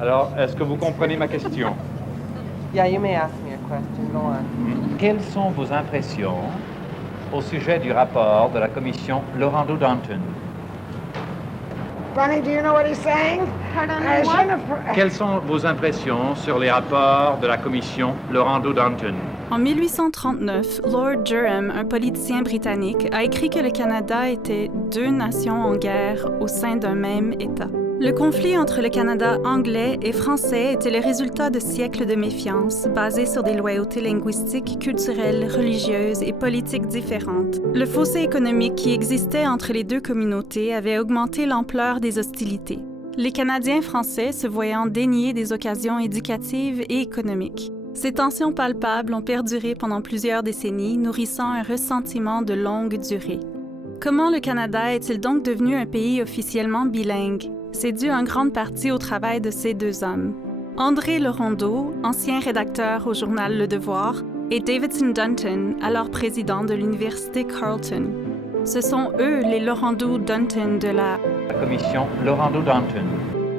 Alors, est-ce que vous comprenez ma question? Yeah, you may ask me a question. Go on. Quelles sont vos impressions au sujet du rapport de la commission Laurando-Danton? Ronnie, do you know what he's saying? Pardon, Quelles sont vos impressions sur les rapports de la commission Laurando-Danton? En 1839, Lord Durham, un politicien britannique, a écrit que le Canada était deux nations en guerre au sein d'un même État. Le conflit entre le Canada anglais et français était le résultat de siècles de méfiance, basés sur des loyautés linguistiques, culturelles, religieuses et politiques différentes. Le fossé économique qui existait entre les deux communautés avait augmenté l'ampleur des hostilités. Les Canadiens français se voyant dénier des occasions éducatives et économiques. Ces tensions palpables ont perduré pendant plusieurs décennies, nourrissant un ressentiment de longue durée. Comment le Canada est-il donc devenu un pays officiellement bilingue? C'est dû en grande partie au travail de ces deux hommes. André Laurendeau, ancien rédacteur au journal Le Devoir, et Davidson Dunton, alors président de l'Université Carleton. Ce sont eux les Laurendeau-Dunton de la commission Laurando-Danton.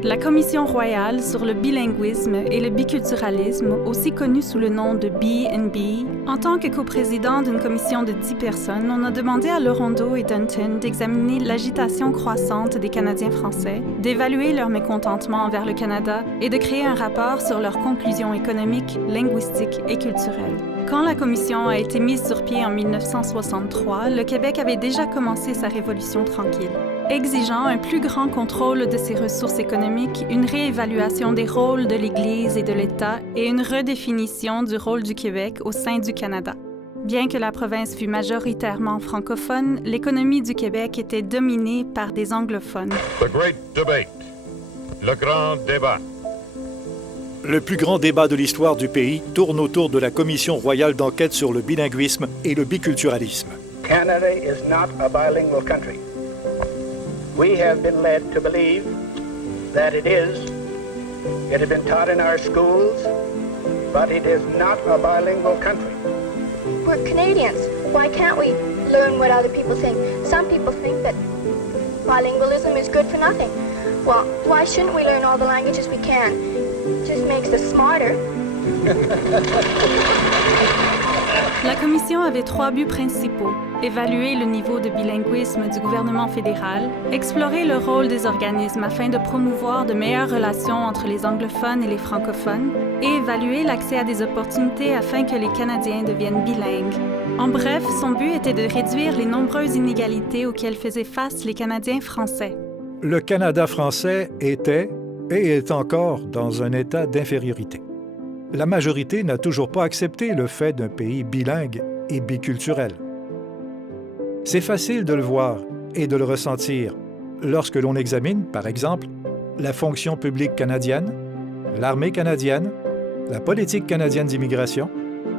La Commission royale sur le bilinguisme et le biculturalisme, aussi connue sous le nom de B&B. En tant que coprésident d'une commission de 10 personnes, on a demandé à Laurendeau et Dunton d'examiner l'agitation croissante des Canadiens français, d'évaluer leur mécontentement envers le Canada et de créer un rapport sur leurs conclusions économiques, linguistiques et culturelles. Quand la commission a été mise sur pied en 1963, le Québec avait déjà commencé sa révolution tranquille, exigeant un plus grand contrôle de ses ressources économiques, une réévaluation des rôles de l'Église et de l'État et une redéfinition du rôle du Québec au sein du Canada. Bien que la province fût majoritairement francophone, l'économie du Québec était dominée par des anglophones. The Great Debate. Le grand débat. Le plus grand débat de l'histoire du pays tourne autour de la Commission royale d'enquête sur le bilinguisme et le biculturalisme. Canada is not a bilingual country. We have been led to believe that it is. It has been taught in our schools, but it is not a bilingual country. We're Canadians. Why can't we learn what other people think? Some people think that bilingualism is good for nothing. Well, why shouldn't we learn all the languages we can? It just makes us smarter. La commission avait trois buts principaux: évaluer le niveau de bilinguisme du gouvernement fédéral, explorer le rôle des organismes afin de promouvoir de meilleures relations entre les anglophones et les francophones, et évaluer l'accès à des opportunités afin que les Canadiens deviennent bilingues. En bref, son but était de réduire les nombreuses inégalités auxquelles faisaient face les Canadiens français. Le Canada français était et est encore dans un état d'infériorité. La majorité n'a toujours pas accepté le fait d'un pays bilingue et biculturel. C'est facile de le voir et de le ressentir lorsque l'on examine, par exemple, la fonction publique canadienne, l'armée canadienne, la politique canadienne d'immigration,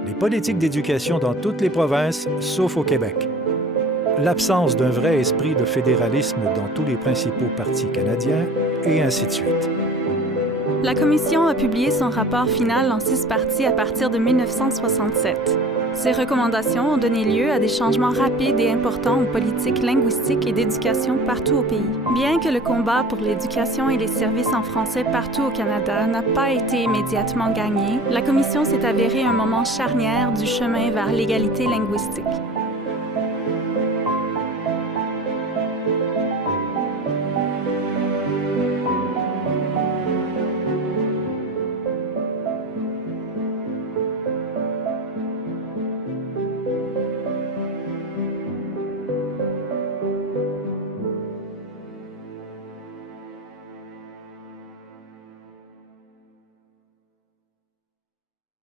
les politiques d'éducation dans toutes les provinces, sauf au Québec, l'absence d'un vrai esprit de fédéralisme dans tous les principaux partis canadiens, et ainsi de suite. La Commission a publié son rapport final en 6 parties à partir de 1967. Ces recommandations ont donné lieu à des changements rapides et importants aux politiques linguistiques et d'éducation partout au pays. Bien que le combat pour l'éducation et les services en français partout au Canada n'a pas été immédiatement gagné, la Commission s'est avérée un moment charnière du chemin vers l'égalité linguistique.